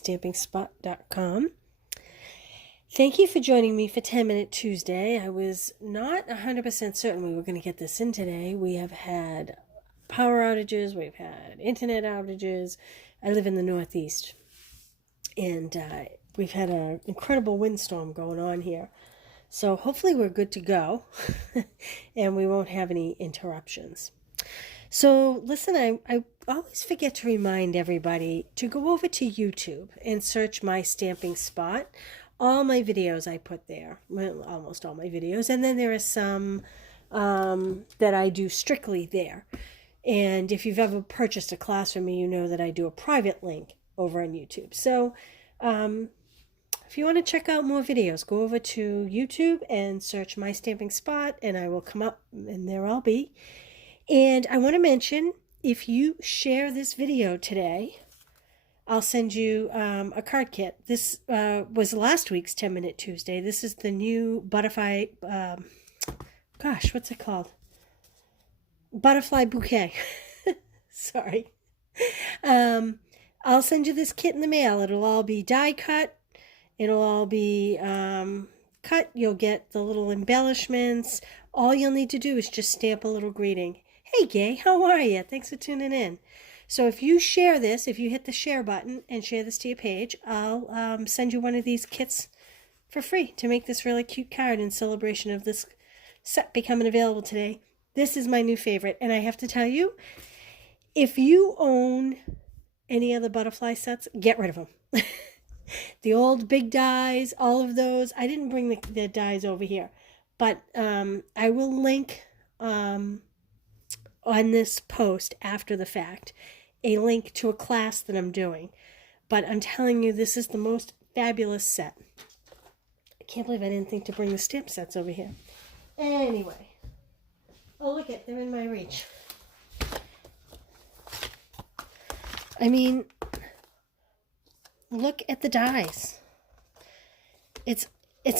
mystampingspot.com. Thank you for joining me for 10 Minute Tuesday. I was not 100% certain we were going to get this in today. We have had power outages, we've had internet outages. I live in the Northeast, and we've had an incredible windstorm going on here. So hopefully we're good to go, and we won't have any interruptions. So listen, I always forget to remind everybody to go over to YouTube and search My Stamping Spot. All my videos I put there, well, almost all my videos, and then there are some that I do strictly there. And if you've ever purchased a class from me, you know that I do a private link over on YouTube. So if you want to check out more videos, go over to YouTube and search My Stamping Spot, and I will come up, and there I'll be. And I want to mention, if you share this video today, I'll send you a card kit. This was last week's 10 Minute Tuesday. This is the new butterfly, what's it called? Butterfly bouquet. Sorry. I'll send you this kit in the mail. It'll all be die cut. It'll all be cut. You'll get the little embellishments. All you'll need to do is just stamp a little greeting. Hey, Gay, how are you? Thanks for tuning in. So if you share this, if you hit the share button and share this to your page, I'll send you one of these kits for free to make this really cute card in celebration of this set becoming available today. This is my new favorite, and I have to tell you, if you own any other butterfly sets, get rid of them. The old big dies, all of those. I didn't bring the dies over here, but I will link on this post after the fact a link to a class that I'm doing. But I'm telling you, this is the most fabulous set. I can't believe I didn't think to bring the stamp sets over here. Anyway. Oh, look it, they're in my reach. I mean, look at the dies. It's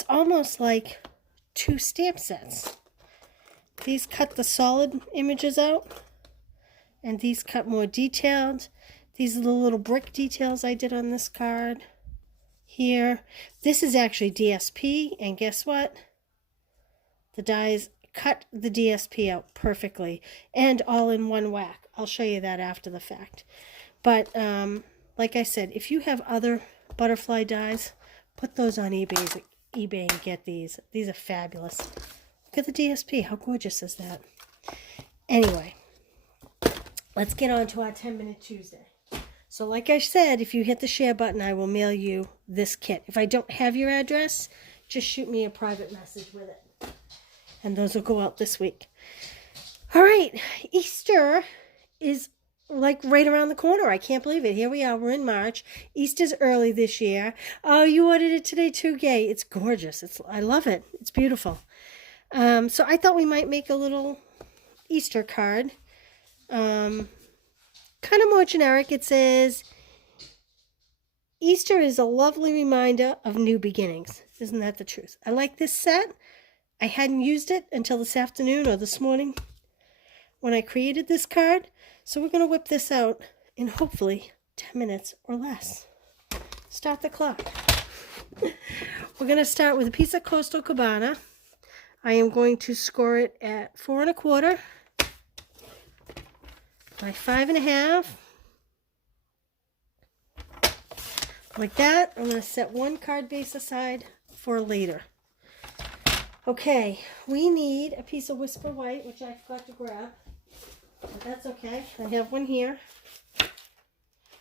almost like two stamp sets. These cut the solid images out, and these cut more detailed. These are the little brick details I did on this card here. This is actually DSP, and guess what? The dies cut the DSP out perfectly, and all in one whack. I'll show you that after the fact. But like I said, if you have other butterfly dies, put those on eBay and get these. These are fabulous. Look at the DSP. How gorgeous is that? Anyway, let's get on to our 10 Minute Tuesday. So like I said, if you hit the share button, I will mail you this kit. If I don't have your address, just shoot me a private message with it. And those will go out this week. All right, Easter is like right around the corner. I can't believe it. Here we are. We're in March. Easter's early this year. Oh, you ordered it today too, Gay. It's gorgeous. I love it. It's beautiful. So I thought we might make a little Easter card. Kind of more generic. It says, Easter is a lovely reminder of new beginnings. Isn't that the truth? I like this set. I hadn't used it until this afternoon or this morning when I created this card. So we're going to whip this out in hopefully 10 minutes or less. Start the clock. We're going to start with a piece of Coastal Cabana. I am going to score it at 4 1/4 by 5 1/2. Like that. I'm going to set one card base aside for later. Okay, we need a piece of Whisper White, which I forgot to grab. But that's okay. I have one here.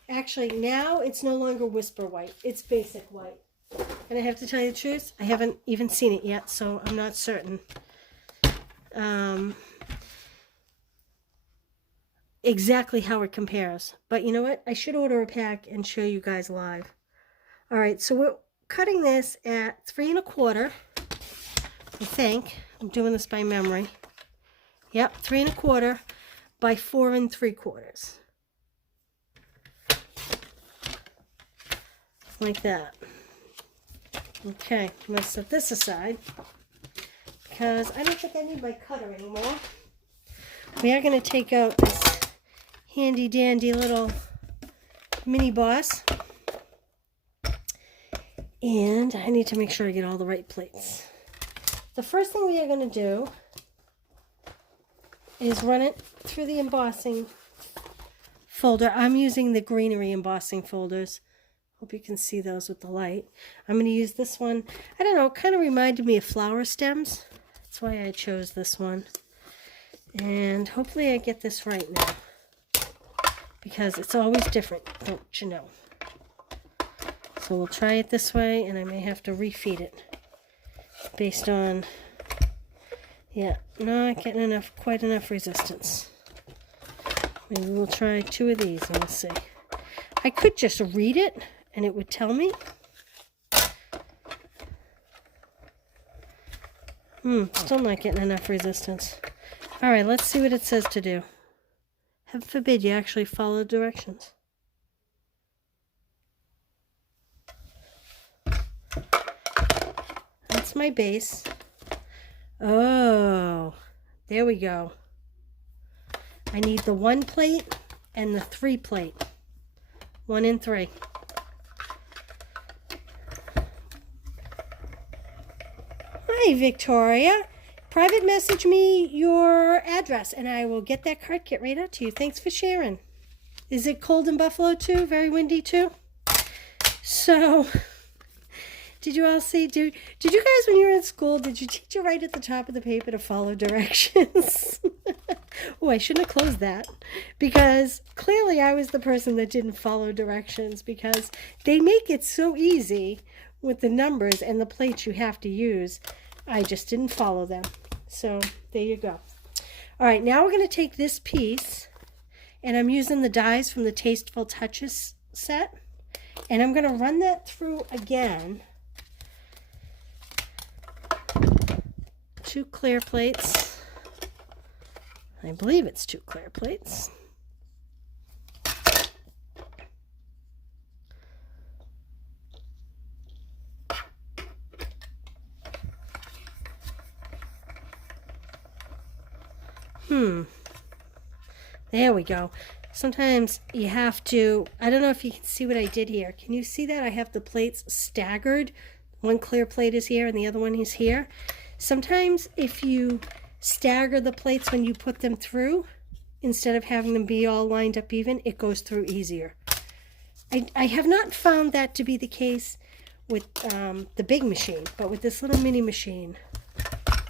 Actually, now it's no longer Whisper White. It's Basic White. And I have to tell you the truth, I haven't even seen it yet, so I'm not certain exactly how it compares. But you know what? I should order a pack and show you guys live. All right, so we're cutting this at 3 1/4. I think. I'm doing this by memory. Yep, 3 1/4 by 4 3/4. Like that. Okay, I'm going to set this aside because I don't think I need my cutter anymore. We are going to take out this handy dandy little mini boss. And I need to make sure I get all the right plates. The first thing we are going to do is run it through the embossing folder. I'm using the greenery embossing folders. Hope you can see those with the light. I'm going to use this one. I don't know, it kind of reminded me of flower stems. That's why I chose this one. And hopefully I get this right now, because it's always different, don't you know? So we'll try it this way, and I may have to refeed it based on, yeah, not getting quite enough resistance. Maybe we'll try 2 of these and we'll see. I could just read it and it would tell me. Still not getting enough resistance. All right, let's see what it says to do. Heaven forbid you actually follow directions. That's my base. Oh, there we go. I need the 1 plate and the 3 plate. 1 and 3. Hi, Victoria. Private message me your address and I will get that card kit right out to you. Thanks for sharing. Is it cold in Buffalo too? Very windy too? So, did you all see, did you guys, when you were in school, did you teach you right at the top of the paper to follow directions? Oh, I shouldn't have closed that, because clearly I was the person that didn't follow directions, because they make it so easy with the numbers and the plates you have to use. I just didn't follow them. So there you go. All right, now we're going to take this piece, and I'm using the dies from the Tasteful Touches set, and I'm going to run that through again. 2 clear plates. I believe it's 2 clear plates. There we go. Sometimes you have to, I don't know if you can see what I did here. Can you see that? I have the plates staggered. 1 clear plate is here and the other one is here. Sometimes if you stagger the plates when you put them through, instead of having them be all lined up even, it goes through easier. I have not found that to be the case with the big machine, but with this little mini machine,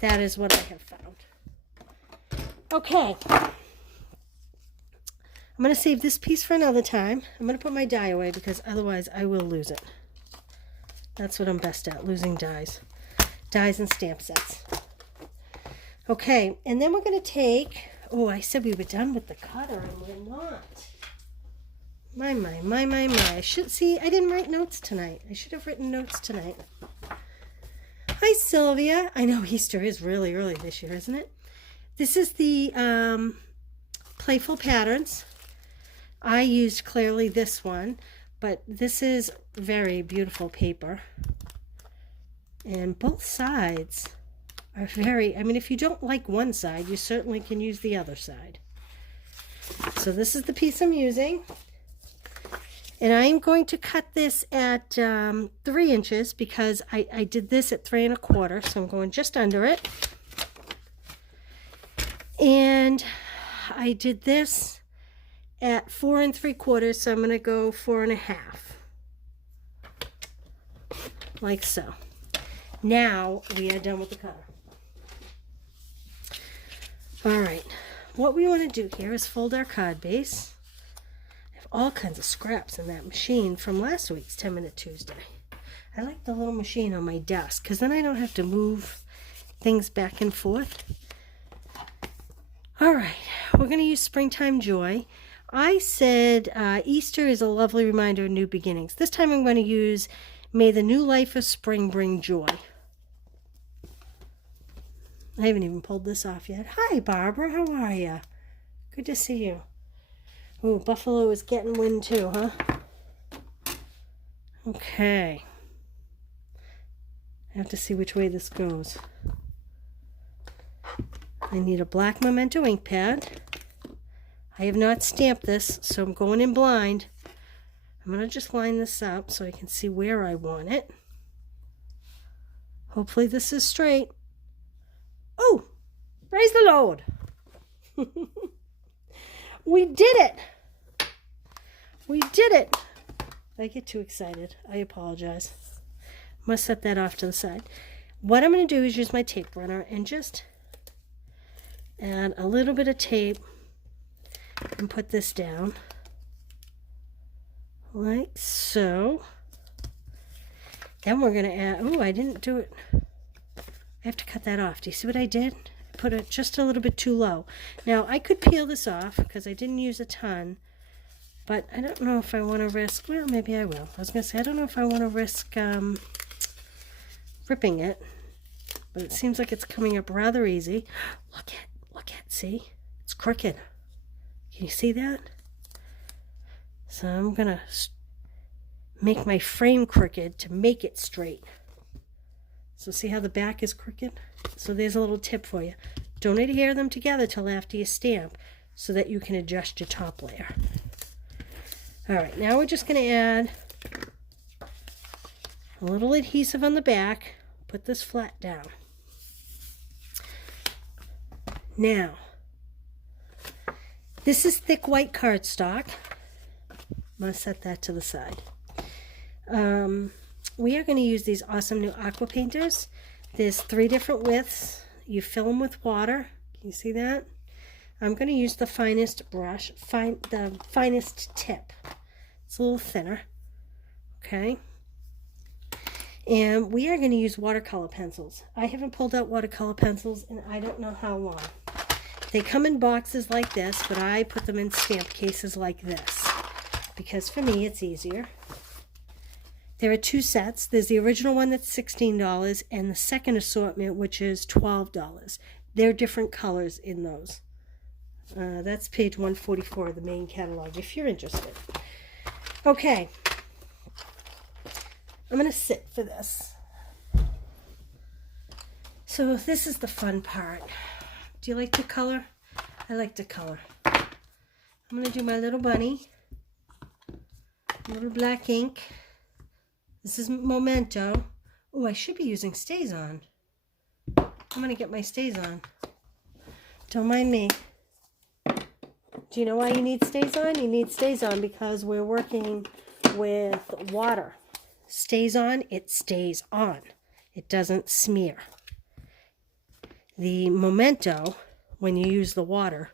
that is what I have found. Okay. I'm going to save this piece for another time. I'm going to put my die away because otherwise I will lose it. That's what I'm best at, losing dies. Dies and stamp sets. Okay, and then we're going to take, oh, I said we were done with the cutter and we're not. My. I should see, I didn't write notes tonight. I should have written notes tonight. Hi, Sylvia. I know Easter is really early this year, isn't it? This is the Playful Patterns. I used clearly this one, but this is very beautiful paper. And both sides are very, I mean, if you don't like one side, you certainly can use the other side. So this is the piece I'm using. And I'm going to cut this at 3 inches because I did this at 3 1/4, so I'm going just under it. And I did this at 4 3/4, so I'm going to go 4 1/2. Like so. Now we are done with the cutter. All right, what we want to do here is fold our card base. I have all kinds of scraps in that machine from last week's 10-Minute Tuesday. I like the little machine on my desk because then I don't have to move things back and forth. All right, we're going to use Springtime Joy. I said Easter is a lovely reminder of new beginnings. This time I'm going to use May the New Life of Spring Bring Joy. I haven't even pulled this off yet. Hi, Barbara. How are you? Good to see you. Oh, Buffalo is getting wind too, huh? Okay. I have to see which way this goes. I need a black Memento ink pad. I have not stamped this, so I'm going in blind. I'm going to just line this up so I can see where I want it. Hopefully this is straight. Oh, praise the Lord. We did it. We did it. I get too excited. I apologize. I'm going to set that off to the side. What I'm going to do is use my tape runner and just add a little bit of tape and put this down like so. Then we're going to add, oh, I didn't do it. I have to cut that off. Do you see what I did? I put it just a little bit too low. Now, I could peel this off because I didn't use a ton, but I don't know if I want to risk, well, maybe I will. I was going to say, I don't know if I want to risk ripping it, but it seems like it's coming up rather easy. Look at, see? It's crooked. Can you see that? So I'm going to make my frame crooked to make it straight. So see how the back is crooked? So there's a little tip for you. Don't adhere them together till after you stamp so that you can adjust your top layer. All right, now we're just going to add a little adhesive on the back. Put this flat down. Now, this is thick white cardstock. I'm going to set that to the side. We are going to use these awesome new aqua painters. There's 3 different widths. You fill them with water. Can you see that? I'm going to use the finest brush, the finest tip. It's a little thinner. Okay. And we are going to use watercolor pencils. I haven't pulled out watercolor pencils in I don't know how long. They come in boxes like this, but I put them in stamp cases like this because for me it's easier. There are 2 sets. There's the original one that's $16 and the second assortment, which is $12. There are different colors in those. That's page 144 of the main catalog if you're interested. Okay. I'm going to sit for this. So this is the fun part. Do you like to color? I like to color. I'm going to do my little bunny. A little black ink. This is Memento. Oh, I should be using StazOn. I'm going to get my StazOn. Don't mind me. Do you know why you need StazOn? You need StazOn because we're working with water. StazOn, it stays on. It doesn't smear. The Memento, when you use the water,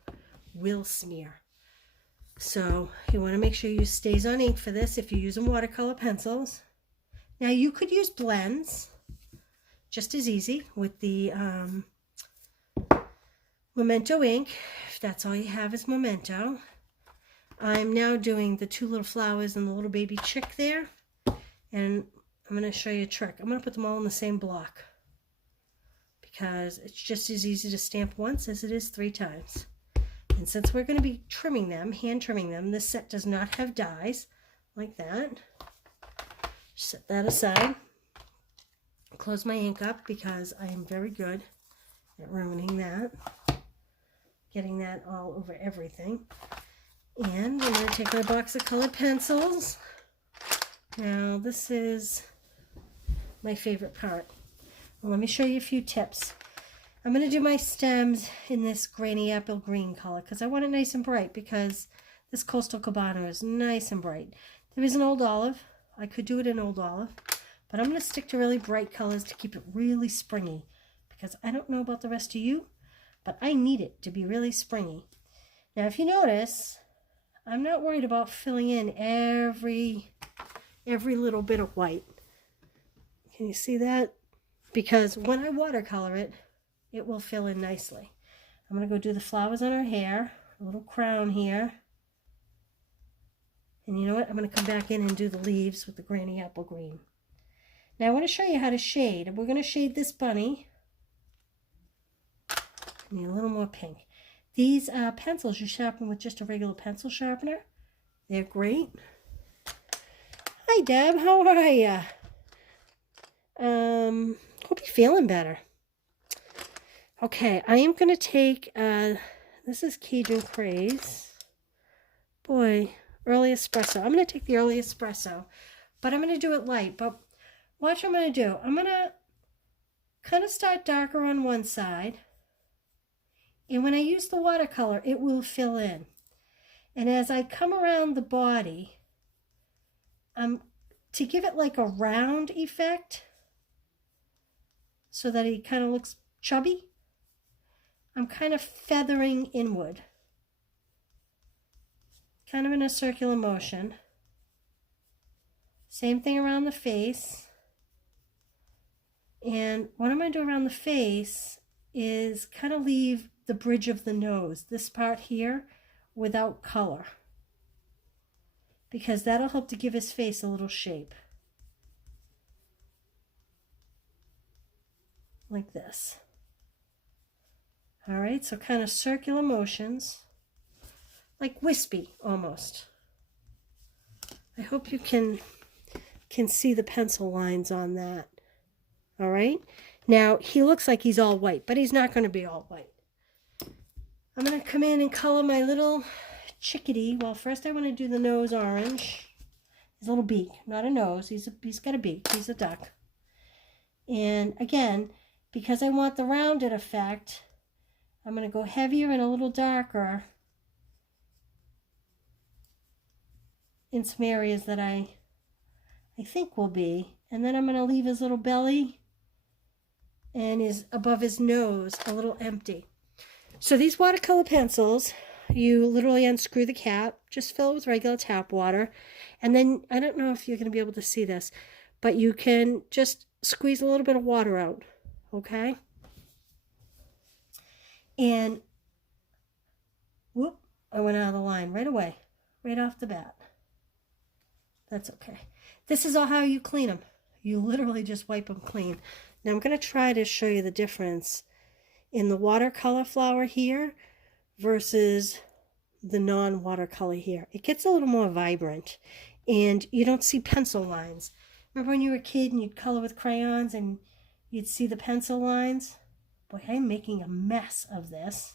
will smear. So you want to make sure you use StazOn ink for this if you're using watercolor pencils. Now you could use blends, just as easy with the Memento ink, if that's all you have is Memento. I'm now doing the 2 little flowers and the little baby chick there. And I'm going to show you a trick. I'm going to put them all in the same block because it's just as easy to stamp once as it is 3 times. And since we're going to be trimming them, hand trimming them, this set does not have dies like that. Set that aside. Close my ink up because I am very good at ruining that. Getting that all over everything. And I'm going to take my box of colored pencils. Now this is my favorite part. Well, let me show you a few tips. I'm going to do my stems in this granny apple green color because I want it nice and bright because this Coastal Cabana is nice and bright. There is an old olive. I could do it in old olive, but I'm going to stick to really bright colors to keep it really springy because I don't know about the rest of you, but I need it to be really springy. Now if you notice, I'm not worried about filling in every little bit of white. Can you see that? Because when I watercolor it, it will fill in nicely. I'm going to go do the flowers on her hair, a little crown here. And you know what? I'm going to come back in and do the leaves with the granny apple green. Now I want to show you how to shade. We're going to shade this bunny. I need a little more pink. These pencils you sharpen with just a regular pencil sharpener. They're great. Hi Deb, how are ya? Hope you're feeling better. Okay, I am going to take, this is Cajun Craze. Boy, early espresso. I'm going to take the early espresso, but I'm going to do it light. But watch what I'm going to do. I'm going to kind of start darker on one side. And when I use the watercolor, it will fill in. And as I come around the body, to give it like a round effect, so that he kind of looks chubby, I'm kind of feathering inward, kind of in a circular motion. Same thing around the face. And what I'm going to do around the face is kind of leave the bridge of the nose, this part here, without color, because that'll help to give his face a little shape. Like this. All right, so kind of circular motions, like wispy almost. I hope you can see the pencil lines on that. All right, now he looks like he's all white, but he's not going to be all white. I'm going to come in and color my little chickadee. Well, first I want to do the nose orange. His little beak, not a nose. He's got a beak. He's a duck. And again, because I want the rounded effect, I'm going to go heavier and a little darker in some areas that I think will be. And then I'm going to leave his little belly and above his nose a little empty. So these watercolor pencils, you literally unscrew the cap, just fill it with regular tap water, and then, I don't know if you're going to be able to see this, but you can just squeeze a little bit of water out, okay? And, whoop, I went out of the line right away, right off the bat. That's okay. This is all how you clean them. You literally just wipe them clean. Now I'm going to try to show you the difference in the watercolor flower here versus the non-watercolor here. It gets a little more vibrant and you don't see pencil lines. Remember when you were a kid and you'd color with crayons and you'd see the pencil lines? Boy, I'm making a mess of this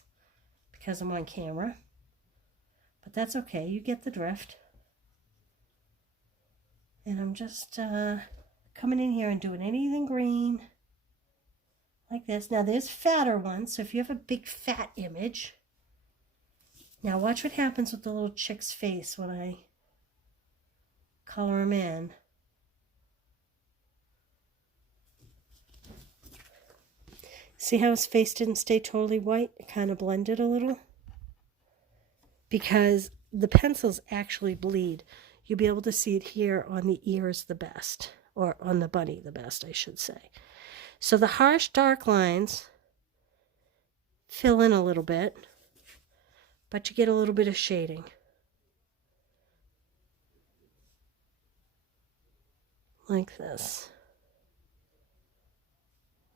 because I'm on camera. But that's okay, you get the drift. And I'm just coming in here and doing anything green like this. Now there's fatter ones, so if you have a big fat image, now watch what happens with the little chick's face when I color him in. See how his face didn't stay totally white? It kind of blended a little. Because the pencils actually bleed. You'll be able to see it here on the ears the best. Or on the bunny the best, I should say. So the harsh dark lines fill in a little bit. But you get a little bit of shading. Like this.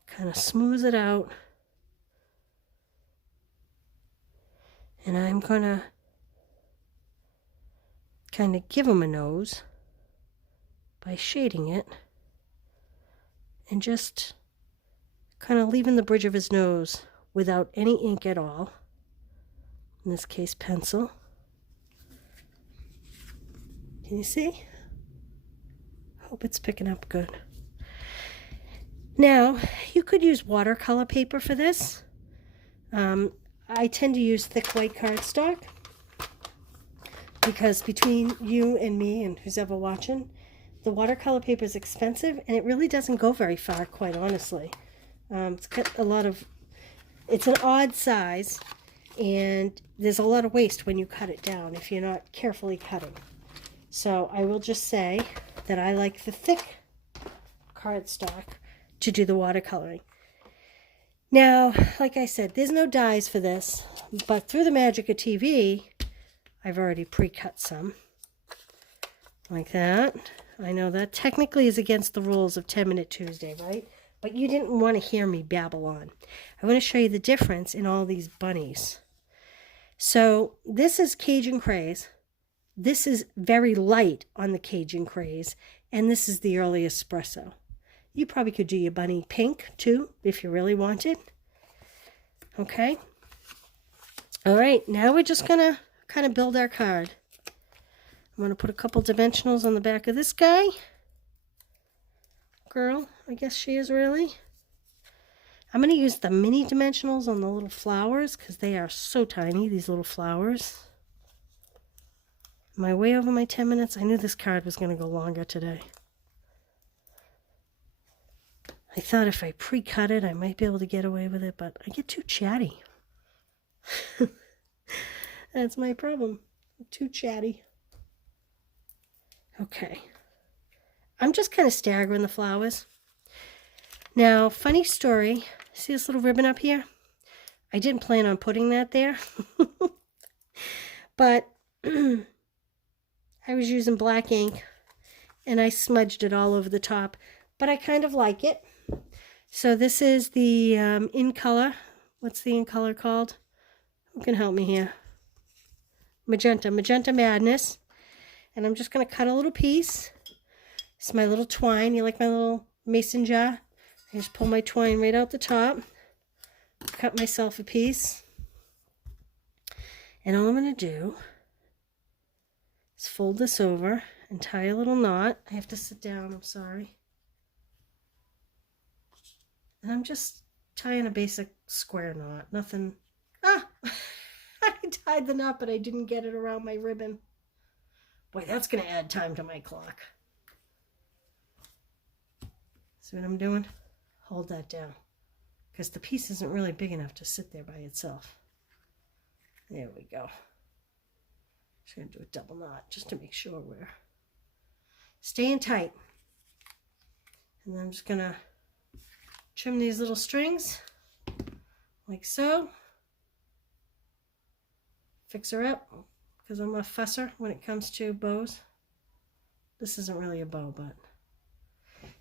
Kind of smooth it out. And I'm going to kind of give him a nose by shading it. And just kind of leaving the bridge of his nose without any ink at all. In this case, pencil. Can you see? Hope it's picking up good. Now, you could use watercolor paper for this. I tend to use thick white cardstock because between you and me and who's ever watching, the watercolor paper is expensive and it really doesn't go very far, quite honestly. It's got a lot of, it's an odd size and there's a lot of waste when you cut it down if you're not carefully cutting. So I will just say that I like the thick cardstock to do the watercoloring. Now, like I said, there's no dies for this, but through the magic of TV, I've already pre-cut some. Like that. I know that technically is against the rules of 10-Minute Tuesday, right? But you didn't want to hear me babble on. I want to show you the difference in all these bunnies. So this is Cajun Craze. This is very light on the Cajun Craze, and this is the early espresso. You probably could do your bunny pink too, if you really wanted. Okay. All right, now we're just going to kind of build our card. I'm going to put a couple dimensionals on the back of this guy. Girl, I guess she is really. I'm going to use the mini dimensionals on the little flowers because they are so tiny, these little flowers. Am I way over my 10 minutes? I knew this card was going to go longer today. I thought if I pre-cut it, I might be able to get away with it, but I get too chatty. That's my problem. I'm too chatty. Okay. I'm just kind of staggering the flowers. Now, funny story. See this little ribbon up here? I didn't plan on putting that there. But I was using black ink and I smudged it all over the top. But I kind of like it. So this is the in color. What's the in color called? Who can help me here? Magenta Madness. And I'm just going to cut a little piece. It's my little twine. You like my little mason jar? I just pull my twine right out the top. Cut myself a piece. And all I'm going to do is fold this over and tie a little knot. I have to sit down, I'm sorry. And I'm just tying a basic square knot. Nothing. Ah! I tied the knot, but I didn't get it around my ribbon. Boy, that's going to add time to my clock. See what I'm doing? Hold that down. Because the piece isn't really big enough to sit there by itself. There we go. Just going to do a double knot just to make sure we're staying tight. And then I'm just going to trim these little strings like so. Fix her up because I'm a fusser when it comes to bows. This isn't really a bow, but.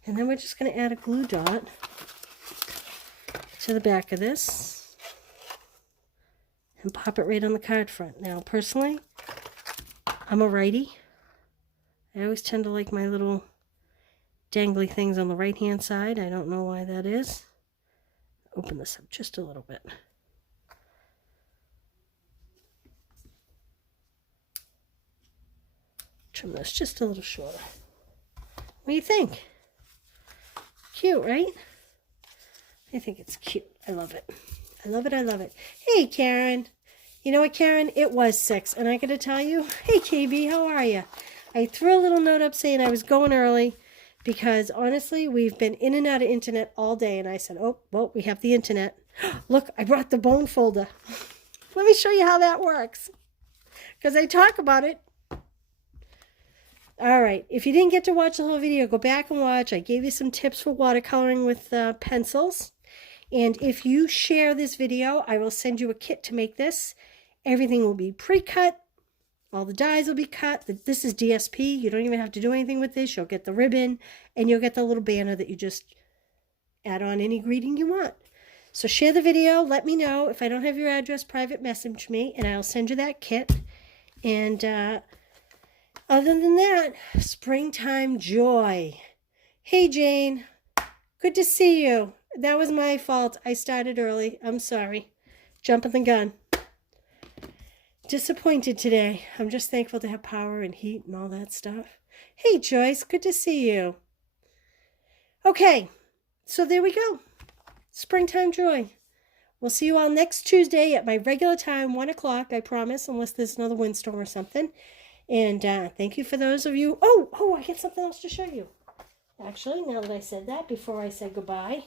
And then we're just going to add a glue dot to the back of this and pop it right on the card front. Now, personally, I'm a righty. I always tend to like my little dangly things on the right hand side. I don't know why that is. Open this up just a little bit. Trim this just a little shorter. What do you think? Cute, right? I think it's cute. I love it. I love it. I love it. Hey, Karen. You know what, Karen? It was 6, and I got to tell you, hey, KB, how are you? I threw a little note up saying I was going early because, honestly, we've been in and out of internet all day, and I said, oh, well, we have the internet. Look, I brought the bone folder. Let me show you how that works because I talk about it. All right, if you didn't get to watch the whole video, go back and watch. I gave you some tips for watercoloring with pencils. And if you share this video, I will send you a kit to make this. Everything will be pre-cut. All the dies will be cut. This is DSP. You don't even have to do anything with this. You'll get the ribbon, and you'll get the little banner that you just add on any greeting you want. So share the video. Let me know. If I don't have your address, private message me, and I'll send you that kit. And other than that, springtime joy. Hey, Jane. Good to see you. That was my fault. I started early. I'm sorry. Jumping the gun. Disappointed today. I'm just thankful to have power and heat and all that stuff. Hey, Joyce. Good to see you. Okay. So there we go. Springtime joy. We'll see you all next Tuesday at my regular time, 1 o'clock, I promise, unless there's another windstorm or something. And thank you for those of you. Oh, I got something else to show you. Actually, now that I said that, before I said goodbye.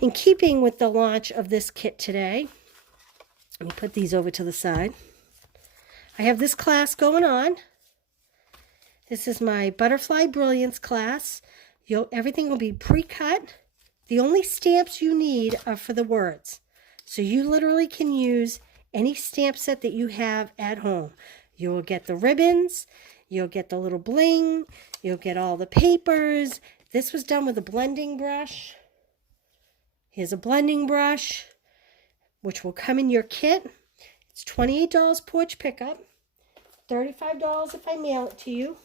In keeping with the launch of this kit today, let me put these over to the side. I have this class going on. This is my Butterfly Brilliance class. Everything will be pre-cut. The only stamps you need are for the words. So you literally can use any stamp set that you have at home. You will get the ribbons, you'll get the little bling, you'll get all the papers. This was done with a blending brush. Here's a blending brush, which will come in your kit. It's $28 porch pickup, $35 if I mail it to you.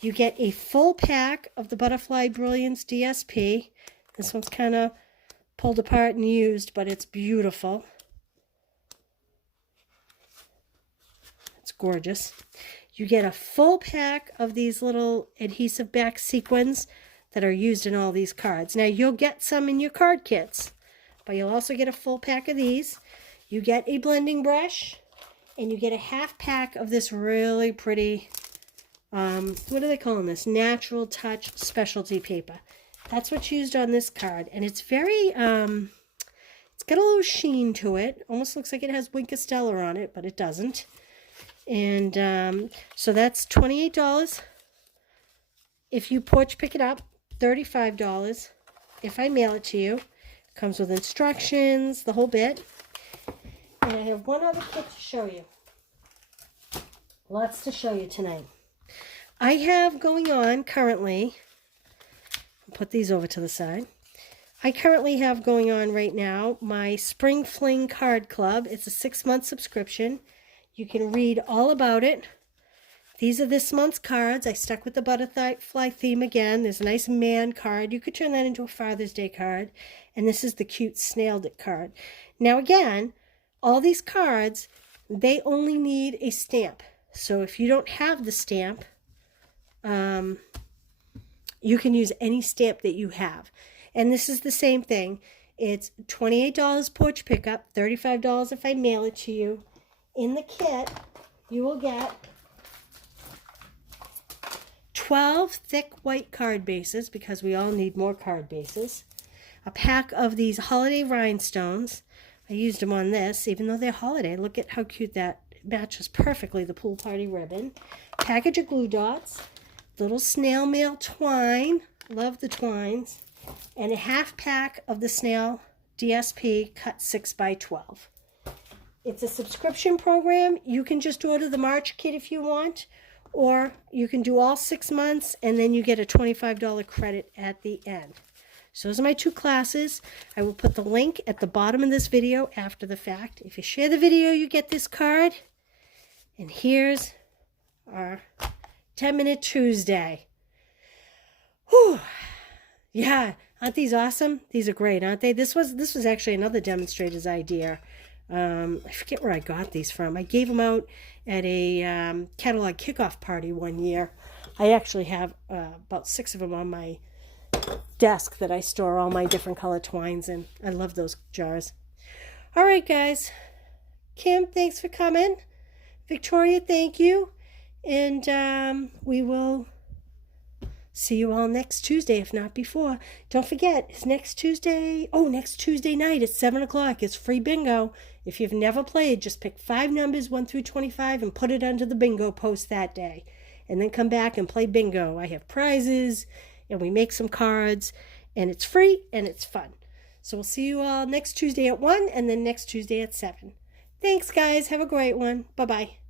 You get a full pack of the Butterfly Brilliance DSP. This one's kind of pulled apart and used, but it's beautiful. Gorgeous. You get a full pack of these little adhesive back sequins. that are used in all these cards. Now, you'll get some in your card kits, but you'll also get a full pack of these. You get a blending brush, and you get a half pack of this really pretty, what are they calling this? Natural Touch specialty paper. That's what's used on this card, and it's very, it's got a little sheen to it. Almost looks like it has Wink of Stella on it, but it doesn't. And so that's $28. If you porch pick it up, $35. If I mail it to you, it comes with instructions, the whole bit. And I have one other kit to show you. Lots to show you tonight. I have going on currently, I'll put these over to the side. I currently have going on right now my Spring Fling Card Club. It's a 6-month subscription. You can read all about it. These are this month's cards. I stuck with the butterfly theme again. There's a nice man card. You could turn that into a Father's Day card. And this is the cute snailed it card. Now again, all these cards, they only need a stamp. So if you don't have the stamp, you can use any stamp that you have. And this is the same thing. It's $28 porch pickup, $35 if I mail it to you. In the kit, you will get 12 thick white card bases, because we all need more card bases. A pack of these holiday rhinestones. I used them on this, even though they're holiday. Look at how cute that matches perfectly the pool party ribbon. Package of glue dots. Little snail mail twine. Love the twines. And a half pack of the snail DSP cut 6x12. It's a subscription program. You can just order the March kit if you want, or you can do all 6 months and then you get a $25 credit at the end. So those are my 2 classes. I will put the link at the bottom of this video after the fact. If you share the video, you get this card. And here's our 10-minute Tuesday. Whew. Yeah, aren't these awesome? These are great, aren't they? This was actually another demonstrator's idea. I forget where I got these from. I gave them out at a catalog kickoff party one year. I actually have about 6 of them on my desk that I store all my different color twines in. I love those jars. All right, guys. Kim, thanks for coming. Victoria, thank you. And we will see you all next Tuesday, if not before. Don't forget, it's next Tuesday. Oh, next Tuesday night at 7 o'clock. It's free bingo. If you've never played, just pick 5 numbers, 1 through 25, and put it under the bingo post that day. And then come back and play bingo. I have prizes, and we make some cards, and it's free, and it's fun. So we'll see you all next Tuesday at 1, and then next Tuesday at 7. Thanks, guys. Have a great one. Bye-bye.